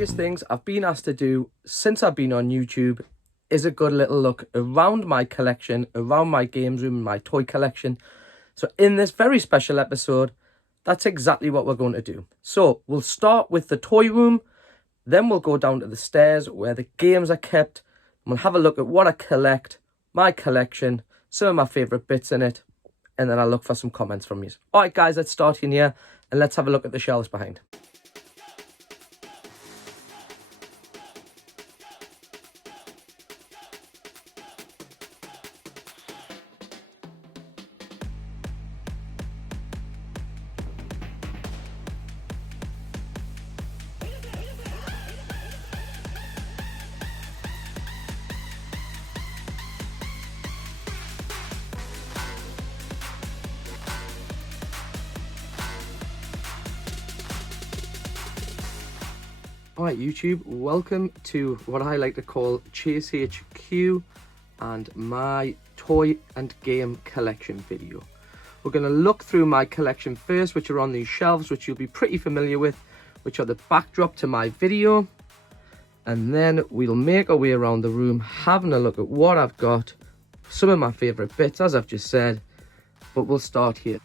biggest things I've been asked to do since I've been on YouTube is a good little look around my collection, around my games room, my toy collection. So in this very special episode, that's exactly what we're going to do. So we'll start with the toy room, then we'll go down to the stairs where the games are kept, and we'll have a look at what I collect, my collection, some of my favourite bits in it, and then I'll look for some comments from you. Alright guys, let's start in here and let's have a look at the shelves behind. Alright YouTube, welcome to what I like to call Chase HQ and my toy and game collection video. We're going to look through my collection first, which are on these shelves, which you'll be pretty familiar with, which are the backdrop to my video. And then we'll make our way around the room, having a look at what I've got, some of my favourite bits, as I've just said, but we'll start here.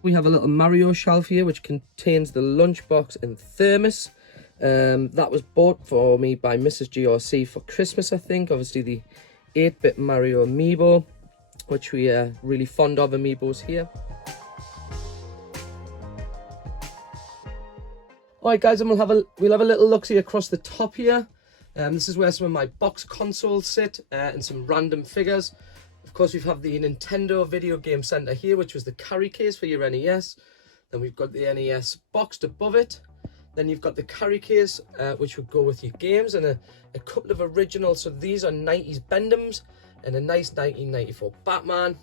We have a little Mario shelf here which contains the lunchbox and thermos. That was bought for me by Mrs. GRC for Christmas, I think. Obviously the 8-bit Mario amiibo, which we are really fond of amiibos here. Alright guys, and we'll have a little look-see across the top here. This is where some of my box consoles sit and some random figures. Of course, we have the Nintendo Video Game Center here, which was the carry case for your NES. Then we've got the NES boxed above it. Then you've got the carry case, which would go with your games, and a couple of originals. So these are 90s Bendums and a nice 1994 Batman.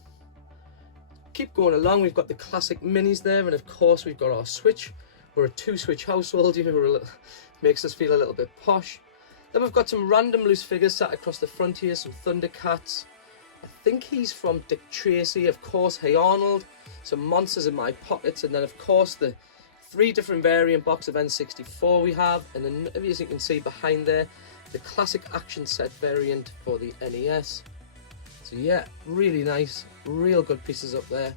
Keep going along, we've got the classic minis there, and of course we've got our Switch. We're a 2-Switch household, you know, makes us feel a little bit posh. Then we've got some random loose figures sat across the front here, some Thundercats. I think he's from Dick Tracy, of course, Hey Arnold, some monsters in my pockets, and then of course the 3 different variant box of N64 we have, and then as you can see behind there, the classic action set variant for the NES. So yeah, really nice, real good pieces up there.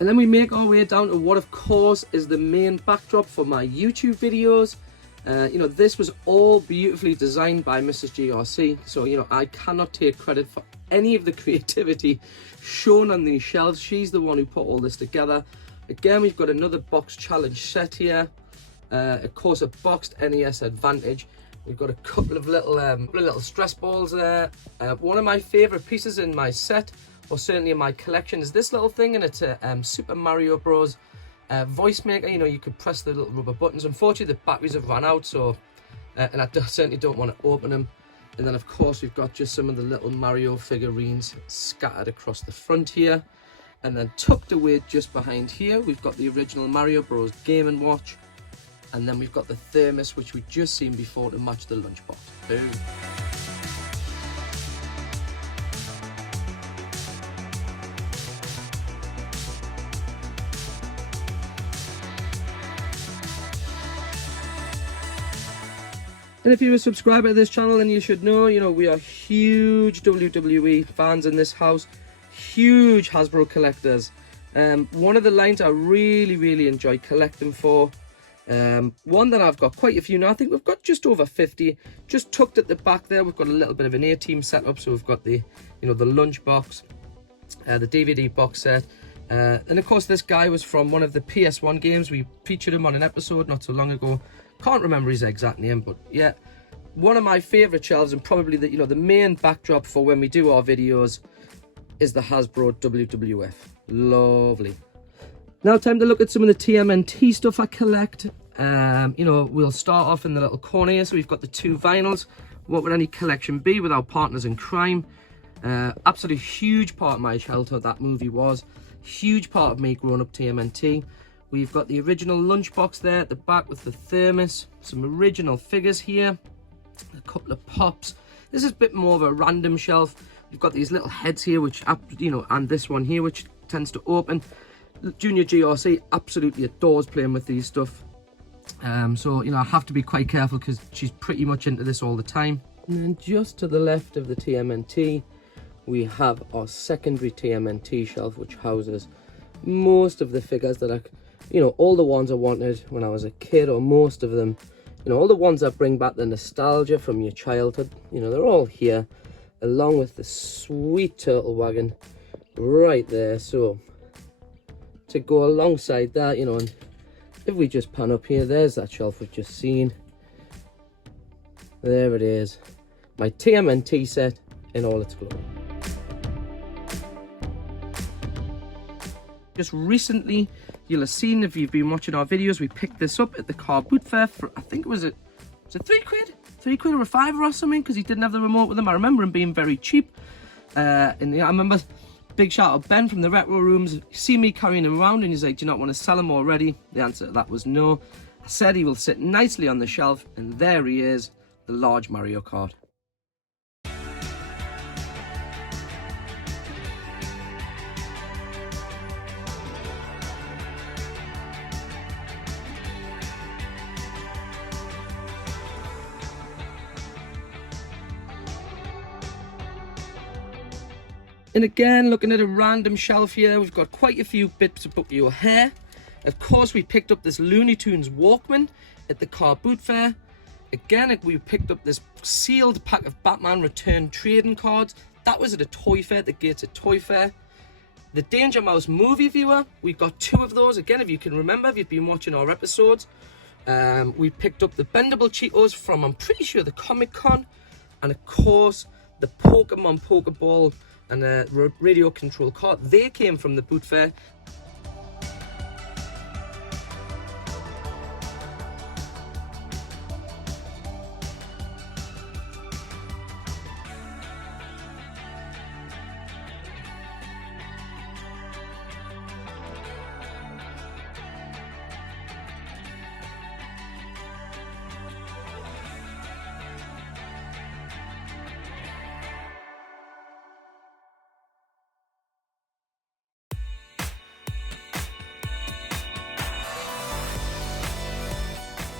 And then we make our way down to what of course is the main backdrop for my YouTube videos. You know, this was all beautifully designed by Mrs. GRC, so you know, I cannot take credit for any of the creativity shown on these shelves. She's the one who put all this together. Again, we've got another box challenge set here, of course a boxed NES Advantage. We've got a couple of little stress balls there. One of my favorite pieces in my set, or certainly in my collection, is this little thing, and it's a Super Mario Bros. Voice maker. You know, you could press the little rubber buttons. Unfortunately the batteries have run out, so and I certainly don't want to open them. And then of course we've got just some of the little Mario figurines scattered across the front here, and then tucked away just behind here we've got the original Mario Bros. Game & Watch, and then we've got the thermos which we've just seen before to match the lunchbox. Boom. And if you're a subscriber to this channel, then you should know, you know, we are huge WWE fans in this house, huge Hasbro collectors. One of the lines I really enjoy collecting for, one that I've got quite a few now, I think we've got just over 50, just tucked at the back there, we've got a little bit of an A-team setup, so we've got the, you know, the lunchbox, the DVD box set, and of course this guy was from one of the PS1 games. We featured him on an episode not so long ago. Can't remember his exact name, but yeah, one of my favorite shelves, and probably the, you know, the main backdrop for when we do our videos is the Hasbro WWF. Lovely. Now time to look at some of the TMNT stuff I collect. You know, we'll start off in the little corner here. So we've got the 2 vinyls. What would any collection be without Partners in Crime? Absolutely huge part of my childhood that movie was. Huge part of me growing up TMNT. We've got the original lunchbox there at the back with the thermos, some original figures here, a couple of pops. This is a bit more of a random shelf. You've got these little heads here, which, you know, and this one here, which tends to open. Junior GRC absolutely adores playing with these stuff. So, you know, I have to be quite careful because she's pretty much into this all the time. And then just to the left of the TMNT, we have our secondary TMNT shelf, which houses most of the figures that you know, all the ones I wanted when I was a kid, or most of them, you know, all the ones that bring back the nostalgia from your childhood, you know, they're all here, along with the sweet turtle wagon right there. So to go alongside that, you know, and if we just pan up here, there's that shelf we've just seen. There it is, my TMNT set in all its glory. Just recently, you'll have seen, if you've been watching our videos, we picked this up at the car boot fair for, I think it was a £3 or a £5 or something, because he didn't have the remote with him. I remember him being very cheap. I remember, big shout out Ben from the retro rooms, see me carrying him around and he's like, do you not want to sell him already? The answer to that was no. I said he will sit nicely on the shelf, and there he is, the large Mario Kart. And again, looking at a random shelf here, we've got quite a few bits about your hair. Of course, we picked up this Looney Tunes Walkman at the car boot fair. Again, we picked up this sealed pack of Batman Return trading cards. That was at a toy fair, the Gates at Toy Fair. The Danger Mouse movie viewer, we got 2 of those. Again, if you can remember, if you've been watching our episodes. We picked up the bendable Cheetos from, I'm pretty sure, the Comic Con. And of course, the Pokemon Pokeball and a radio control card. They came from the boot fair.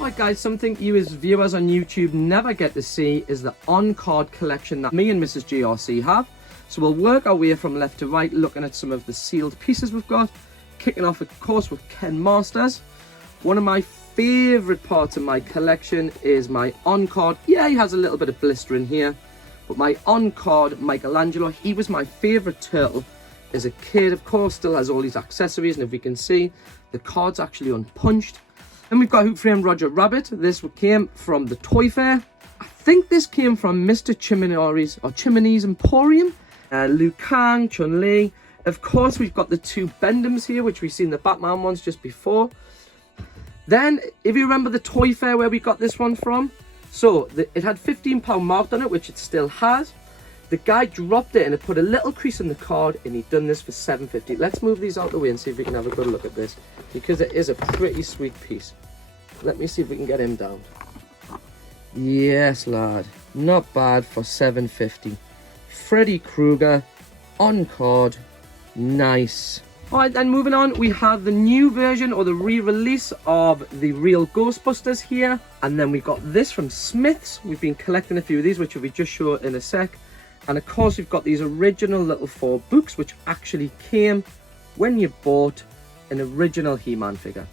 Right guys, something you as viewers on YouTube never get to see is the on-card collection that me and Mrs. GRC have. So we'll work our way from left to right, looking at some of the sealed pieces we've got. Kicking off, of course, with Ken Masters. One of my favourite parts of my collection is my on-card. Yeah, he has a little bit of blister in here, but my on-card Michelangelo, he was my favourite turtle as a kid. Of course, still has all these accessories, and if we can see, the card's actually unpunched. Then we've got Hoop Frame Roger Rabbit. This came from the Toy Fair. I think this came from Mr. Chimney's Emporium. Liu Kang, Chun-Li. Of course, we've got the 2 Bendhams here, which we've seen the Batman ones just before. Then, if you remember the Toy Fair where we got this one from, so it had £15 marked on it, which it still has. The guy dropped it and it put a little crease in the card, and he'd done this for £7.50. Let's move these out of the way and see if we can have a good look at this, because it is a pretty sweet piece. Let me see if we can get him down. Yes, lad. Not bad for £7.50. Freddy Krueger on card. Nice. Alright, then moving on, we have the new version or the re-release of the real Ghostbusters here. And then we got this from Smith's. We've been collecting a few of these, which we'll just show in a sec. And of course, we've got these original little 4 books, which actually came when you bought an original He-Man figure.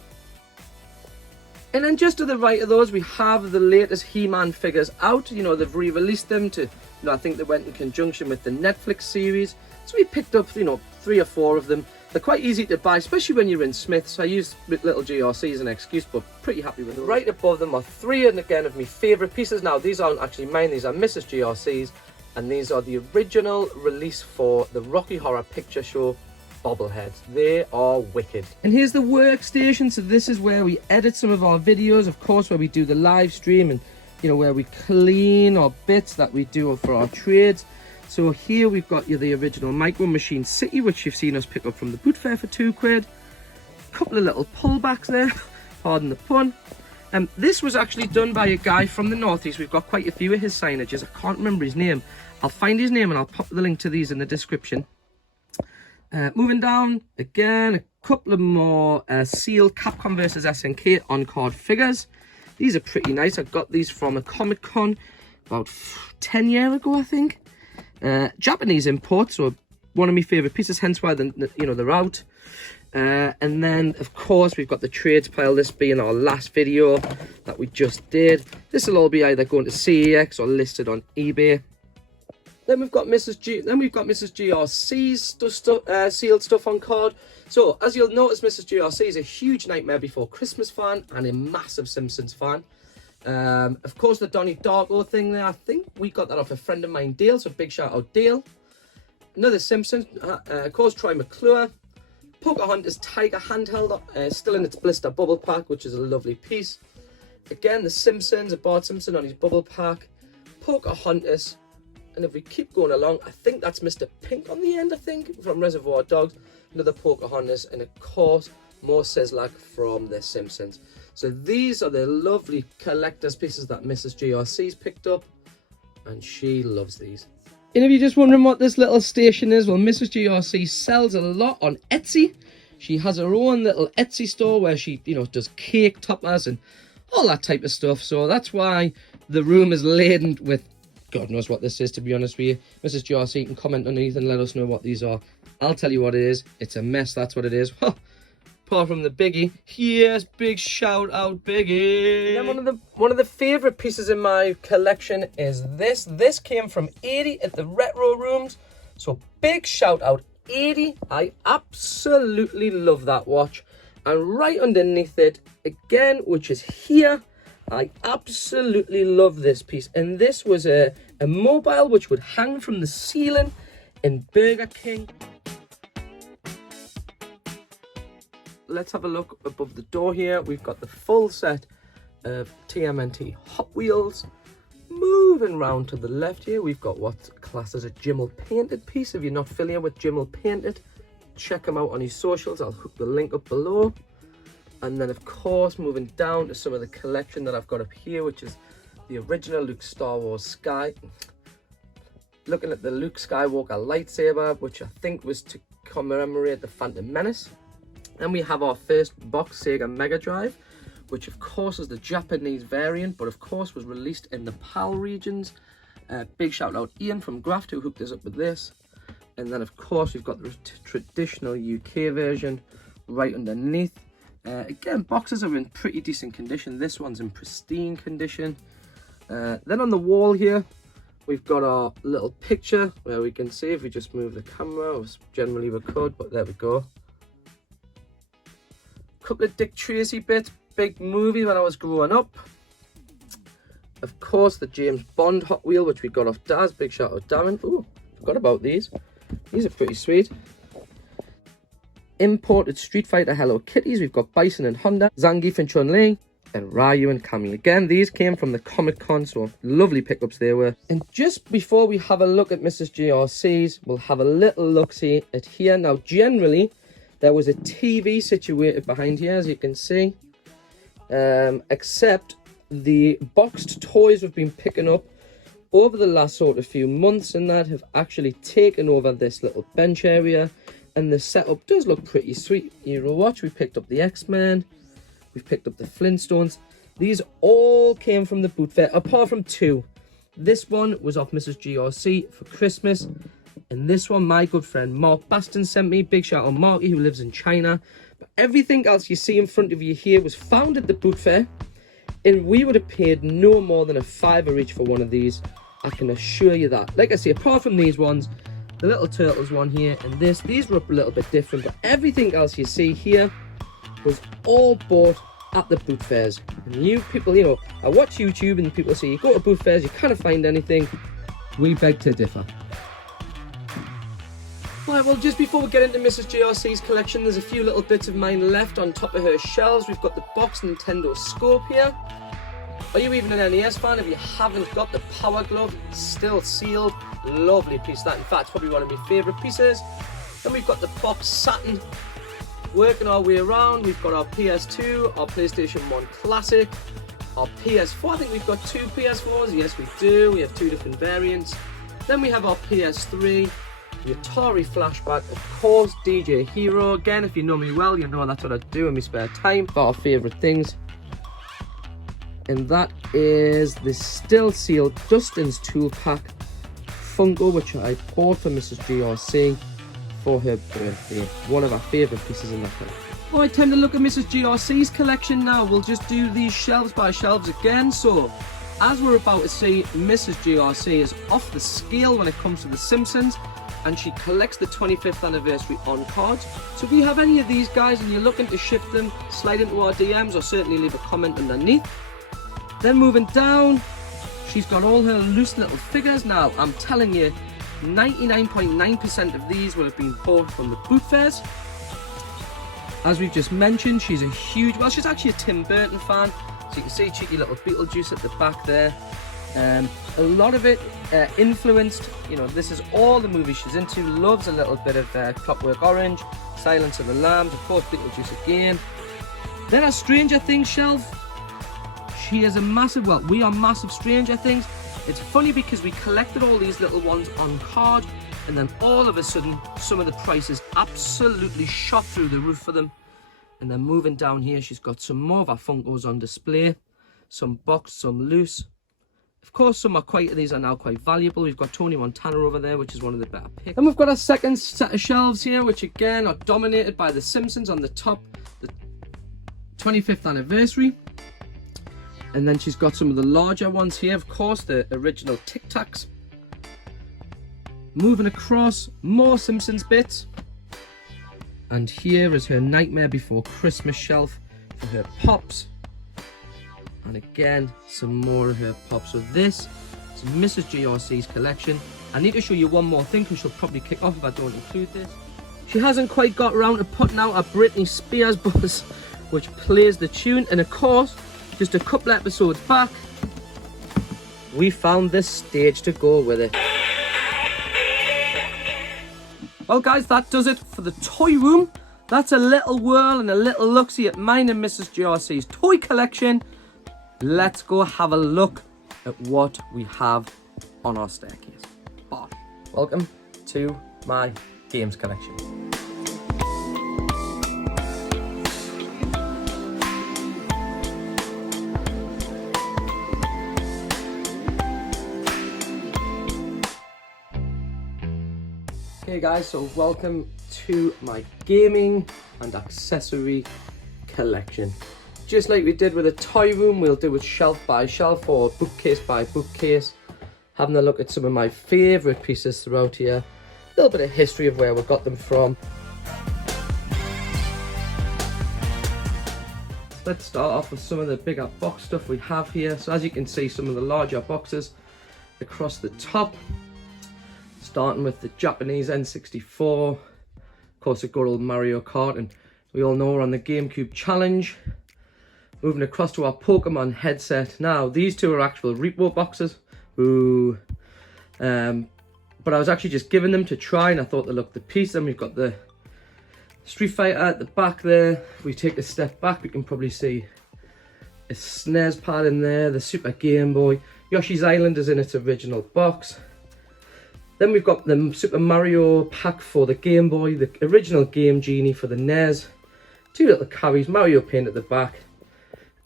And then just to the right of those, we have the latest He-Man figures out. You know, they've re-released them to, you know, I think they went in conjunction with the Netflix series. So we picked up, you know, 3 or 4 of them. They're quite easy to buy, especially when you're in Smith's. I use little GRC as an excuse, but pretty happy with them. Right above them are 3, and again, of my favourite pieces. Now, these aren't actually mine, these are Mrs. GRC's. And these are the original release for the Rocky Horror Picture Show bobbleheads. They are wicked. And here's the workstation. So this is where we edit some of our videos, of course, where we do the live stream, and you know, where we clean our bits that we do for our trades. So here we've got the original Micro Machine City, which you've seen us pick up from the boot fair for £2. A couple of little pullbacks there, pardon the pun. This was actually done by a guy from the Northeast. We've got quite a few of his signages. I can't remember his name. I'll find his name and I'll pop the link to these in the description. Moving down, again, a couple of more sealed Capcom vs SNK on-card figures. These are pretty nice. I got these from a Comic-Con about 10 years ago, I think. Japanese import, so one of my favourite pieces, hence why they're out. And then, of course, we've got the trades pile, this being our last video that we just did. This will all be either going to CEX or listed on eBay. Then we've got Mrs. GRC's sealed stuff on card. So, as you'll notice, Mrs. GRC is a huge Nightmare Before Christmas fan and a massive Simpsons fan. Of course, the Donnie Darko thing there, I think we got that off a friend of mine, Dale, so big shout out, Dale. Another Simpsons, of course, Troy McClure. Pocahontas Tiger handheld, still in its blister bubble pack, which is a lovely piece. Again, the Simpsons, a Bart Simpson on his bubble pack. Pocahontas, and if we keep going along, I think that's Mr. Pink on the end, I think, from Reservoir Dogs. Another Pocahontas, and of course, more Sizzlack from the Simpsons. So these are the lovely collector's pieces that Mrs. GRC's picked up, and she loves these. And if you're just wondering what this little station is, well, Mrs. GRC sells a lot on Etsy. She has her own little Etsy store where she, does cake toppers and all that type of stuff. So that's why the room is laden with God knows what this is, to be honest with you. Mrs. GRC, you can comment underneath and let us know what these are. I'll tell you what it is. It's a mess, that's what it is. Apart from the biggie. Yes, big shout out, biggie. And then one of the favourite pieces in my collection is this. This came from 80 at the Retro Rooms. So big shout out, 80. I absolutely love that watch. And right underneath it, again, which is here, I absolutely love this piece. And this was a mobile which would hang from the ceiling in Burger King. Let's have a look above the door here. We've got the full set of TMNT Hot Wheels. Moving round to the left here, we've got what's classed as a Jimmel Painted piece. If you're not familiar with Jimmel Painted, check him out on his socials. I'll hook the link up below. And then, of course, moving down to some of the collection that I've got up here, which is the original Luke Star Wars Sky. Looking at the Luke Skywalker lightsaber, which I think was to commemorate the Phantom Menace. Then we have our first box Sega Mega Drive, which of course is the Japanese variant, but of course was released in the PAL regions. Big shout out Ian from Graft who hooked us up with this. And then of course we've got the traditional UK version right underneath. Again, boxes are in pretty decent condition. This one's in pristine condition. Then on the wall here, we've got our little picture where we can see, if we just move the camera, generally we could, but there we go. Couple of Dick Tracy bits, big movie when I was growing up. Of course, the James Bond Hot Wheel, which we got off Daz. Big shout out Darren. Ooh, forgot about these. These are pretty sweet. Imported Street Fighter Hello Kitties. We've got Bison and Honda, Zangief and Chun-Li, and Ryu and Cammy. Again, these came from the Comic-Con, so lovely pickups they were. And just before we have a look at Mrs. GRC's, we'll have a little look-see at here. Now, generally, there was a TV situated behind here, as you can see. Except the boxed toys we've been picking up over the last sort of few months and that have actually taken over this little bench area. And the setup does look pretty sweet. Hero Watch, we picked up the X-Men. We've picked up the Flintstones. These all came from the boot fair, apart from two. This one was off Mrs. GRC for Christmas. And this one, my good friend Mark Baston sent me. Big shout out Marky, who lives in China. But everything else you see in front of you here was found at the boot fair. And we would have paid no more than £5 each for one of these. I can assure you that. Like I say, apart from these ones, the little Turtles one here and this, these were a little bit different. But everything else you see here was all bought at the boot fairs. And you people, I watch YouTube and people say you go to boot fairs, you can't find anything. We beg to differ. Right, well, just before we get into Mrs. GRC's collection, there's a few little bits of mine left on top of her shelves. We've got the box Nintendo Scope here. Are you even an NES fan? If you haven't got the Power Glove, still sealed, lovely piece. That, in fact, is probably one of my favourite pieces. Then we've got the box Saturn. Working our way around, we've got our PS2, our PlayStation 1 Classic, our PS4. I think we've got 2 PS4s. Yes, we do. We have 2 different variants. Then we have our PS3, the Atari flashback, of course, DJ Hero. Again, if you know me well, you know that's what I do in my spare time. Got our favourite things. And that is the still sealed Dustin's Tool Pack Funko, which I bought for Mrs. GRC for her birthday. One of our favourite pieces in that collection. Alright, time to look at Mrs. GRC's collection now. We'll just do these shelves by shelves again. So, as we're about to see, Mrs. GRC is off the scale when it comes to The Simpsons, and she collects the 25th anniversary on cards. So if you have any of these guys and you're looking to ship them, slide into our DMs or certainly leave a comment underneath. Then moving down, she's got all her loose little figures. Now, I'm telling you, 99.9% of these will have been bought from the boot fairs. As we've just mentioned, she's a huge, well, she's actually a Tim Burton fan. So you can see cheeky little Beetlejuice at the back there. A lot of it influenced, you know, this is all the movies she's into. Loves a little bit of Clockwork Orange, Silence of the Lambs, of course Beetlejuice again. Then our Stranger Things shelf. She is a massive, well, we are massive Stranger Things. It's funny because we collected all these little ones on card, and then all of a sudden some of the prices absolutely shot through the roof for them. And then moving down here, she's got some more of our Funkos on display. Some boxed, some loose. Of course, some are quite, these are now quite valuable. We've got Tony Montana over there, which is one of the better picks. And we've got our second set of shelves here, which again are dominated by The Simpsons on the top, the 25th anniversary. And then she's got some of the larger ones here, of course, the original Tic Tacs. Moving across, more Simpsons bits. And here is her Nightmare Before Christmas shelf for her pops. And again, some more of her pops. So this is Mrs. GRC's collection. I need to show you one more thing because she'll probably kick off if I don't include this. She hasn't quite got around to putting out a Britney Spears buzz, which plays the tune. And of course, just a couple episodes back, we found this stage to go with it. Well guys, that does it for the toy room. That's a little whirl and a little look-see at mine and Mrs. GRC's toy collection. Let's go have a look at what we have on our staircase. Bye. Welcome to my games collection. Hey guys, so welcome to my gaming and accessory collection. Just like we did with a toy room, we'll do it shelf by shelf or bookcase by bookcase. Having a look at some of my favourite pieces throughout here. A little bit of history of where we got them from. Let's start off with some of the bigger box stuff we have here. So as you can see, some of the larger boxes across the top. Starting with the Japanese N64, of course a good old Mario Kart, and we all know we're on the GameCube Challenge. Moving across to our Pokemon headset. Now, these two are actual repo boxes. Ooh. But I was actually just given them to try and I thought they looked the piece. Then we've got the Street Fighter at the back there. If we take a step back, we can probably see a SNES pad in there, the Super Game Boy. Yoshi's Island is in its original box. Then we've got the Super Mario pack for the Game Boy, the original Game Genie for the NES, two little carries, Mario paint at the back,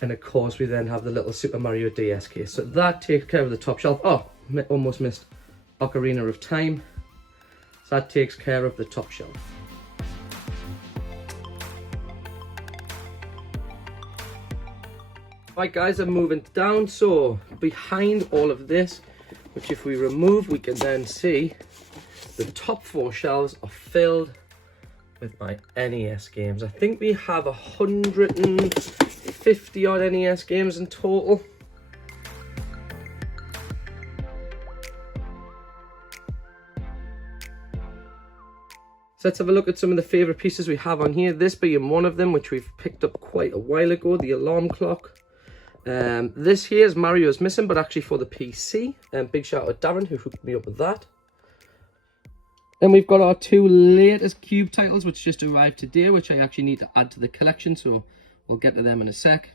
and of course we then have the little Super Mario DS case. So that takes care of the top shelf. Oh, almost missed Ocarina of Time. So that takes care of the top shelf. Right guys, I'm moving down, so behind all of this, which if we remove, we can then see the top 4 shelves are filled with my NES games. I think we have 150 odd NES games in total. So let's have a look at some of the favourite pieces we have on here. This being one of them, which we've picked up quite a while ago, the alarm clock. This here is Mario's Missing, but actually for the PC. Big shout out to Darren who hooked me up with that. Then we've got our 2 latest Cube titles which just arrived today, which I actually need to add to the collection, so we'll get to them in a sec.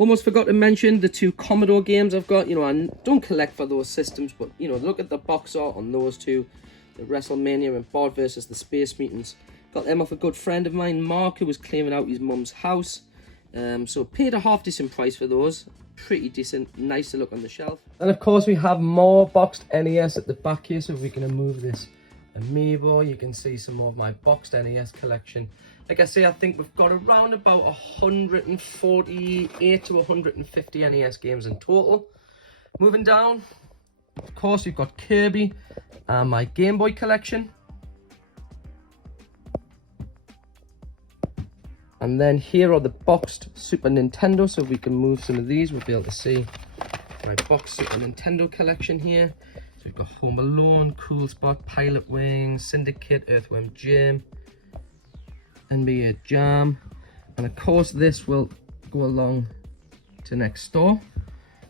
Almost forgot to mention the 2 Commodore games I've got. You know, I don't collect for those systems, but, you know, look at the box art on those 2. The WrestleMania and Bod versus the Space Mutants. Got them off a good friend of mine, Mark, who was clearing out his mum's house. So paid a half decent price for those. Pretty decent, nice to look on the shelf. And of course we have more boxed NES at the back here, so if we can move this amiibo, you can see some more of my boxed NES collection. Like I say, I think we've got around about 148 to 150 NES games in total. Moving down, of course we've got Kirby and my Game Boy collection. And then here are the boxed Super Nintendo, so if we can move some of these, we'll be able to see my boxed Super Nintendo collection here. So we've got Home Alone, Cool Spot, Pilot Wings, Syndicate, Earthworm Jim, NBA Jam, and of course this will go along to next door.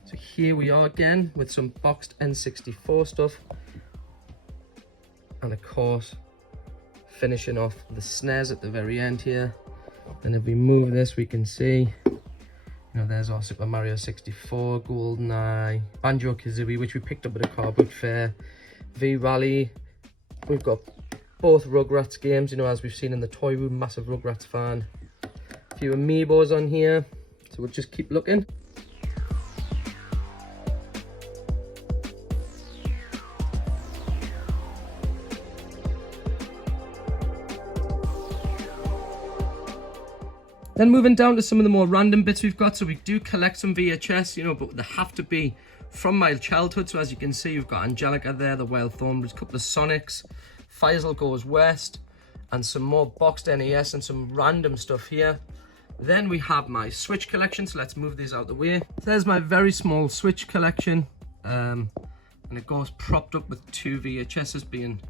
So here we are again with some boxed N64 stuff, and of course finishing off the SNES at the very end here. And if we move this, we can see, you know, there's our Super Mario 64, GoldenEye, Banjo-Kazooie, which we picked up at a car boot fair, V-Rally. We've got both Rugrats games, you know, as we've seen in the toy room, massive Rugrats fan. A few amiibos on here, so we'll just keep looking. Then moving down to some of the more random bits we've got. So we do collect some VHS, you know, but they have to be from my childhood. So as you can see, we've got Angelica there, the Wild Thornberrys, a couple of Sonics, Faisal Goes West, and some more boxed NES and some random stuff here. Then we have my Switch collection, so let's move these out the way. There's my very small Switch collection, and it goes propped up with 2 VHSs, being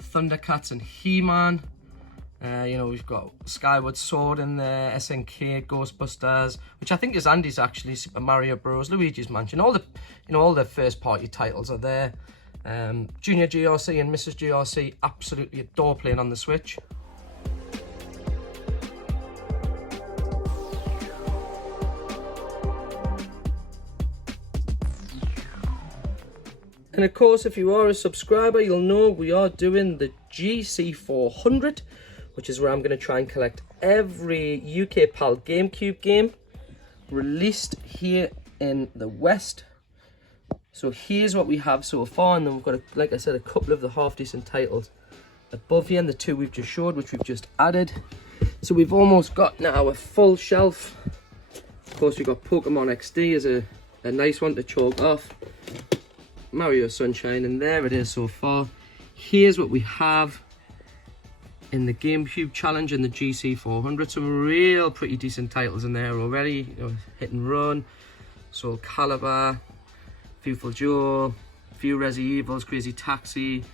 Thundercats and He-Man. You know, we've got Skyward Sword in there, SNK, Ghostbusters, which I think is Andy's actually, Super Mario Bros, Luigi's Mansion, all the, you know, all the first party titles are there. Junior GRC and Mrs. GRC, absolutely adore playing on the Switch. And of course, if you are a subscriber, you'll know we are doing the GC400, which is where I'm going to try and collect every UK PAL GameCube game released here in the West. So here's what we have so far, and then we've got, like I said, a couple of the half-decent titles above here, and the 2 we've just showed, which we've just added. So we've almost got now a full shelf. Of course, we've got Pokemon XD as a nice one to chalk off. Mario Sunshine, and there it is so far. Here's what we have in the GameCube Challenge and the GC400. Some real pretty decent titles in there already. You know, Hit and Run, Soul Calibur, Viewful Joe, few Resi Evils, Crazy Taxi,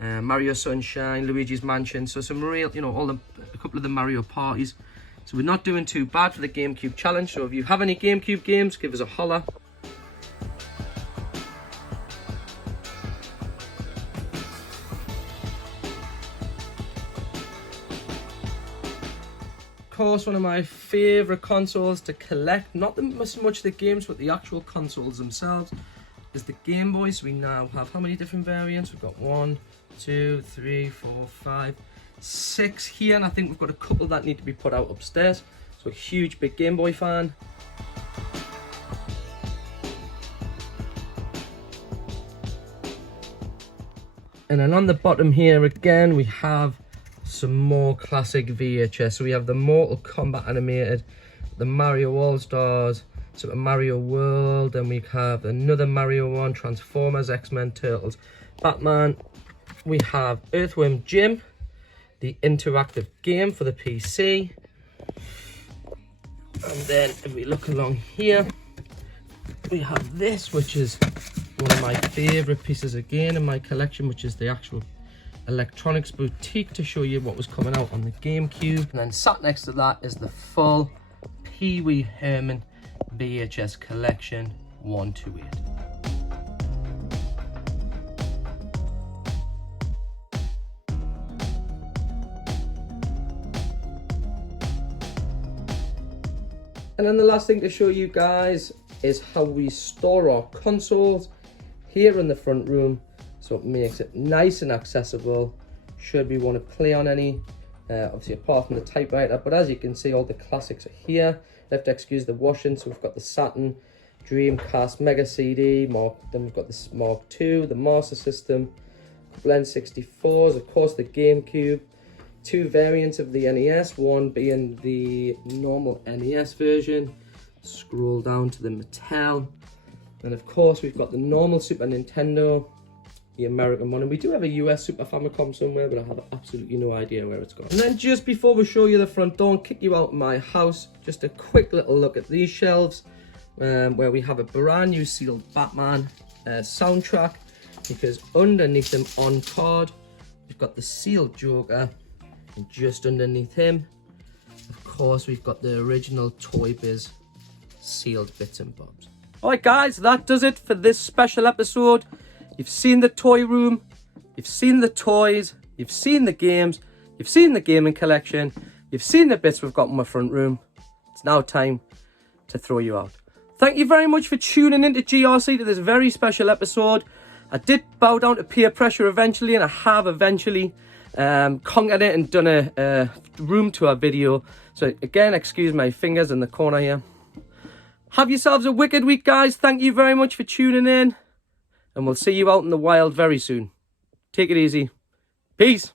Mario Sunshine, Luigi's Mansion. So some real, you know, a couple of the Mario parties. So we're not doing too bad for the GameCube Challenge. So if you have any GameCube games, give us a holler. Of course, one of my favourite consoles to collect, not so much the games, but the actual consoles themselves, is the Game Boy. So we now have how many different variants? We've got 1, 2, 3, 4, 5, 6 here, and I think we've got a couple that need to be put out upstairs. So a huge big Game Boy fan. And then on the bottom here again, we have some more classic VHS. So we have the Mortal Kombat animated, the Mario All-Stars, Super Mario World, and we have another Mario one, Transformers, X-Men, Turtles, Batman. We have Earthworm Jim, the interactive game for the PC. And then if we look along here, we have this, which is one of my favorite pieces again in my collection, which is the actual Electronics Boutique, to show you what was coming out on the GameCube. And then sat next to that is the full Pee Wee Herman VHS collection 128. And then the last thing to show you guys is how we store our consoles here in the front room, so it makes it nice and accessible should we want to play on any, obviously apart from the typewriter. But as you can see, all the classics are here. You have to excuse the washing. So we've got the Saturn, Dreamcast, Mega CD, then we've got the Mark II, the Master System, Blend 64s, of course the GameCube, two variants of the NES, one being the normal NES version, scroll down to the Mattel, and of course we've got the normal Super Nintendo, the American one, and we do have a US Super Famicom somewhere, but I have absolutely no idea where it's gone. And then just before we show you the front door and kick you out of my house, just a quick little look at these shelves, where we have a brand new sealed Batman soundtrack, because underneath them on card, we've got the sealed Joker, and just underneath him, of course, we've got the original Toy Biz sealed bits and bobs. Alright guys, that does it for this special episode. You've seen the toy room, you've seen the toys, you've seen the games, you've seen the gaming collection, you've seen the bits we've got in my front room. It's now time to throw you out. Thank you very much for tuning into GRC to this very special episode. I did bow down to peer pressure eventually, and I have eventually conquered it and done a room tour video. So again, excuse my fingers in the corner here. Have yourselves a wicked week, guys. Thank you very much for tuning in, and we'll see you out in the wild very soon. Take it easy. Peace.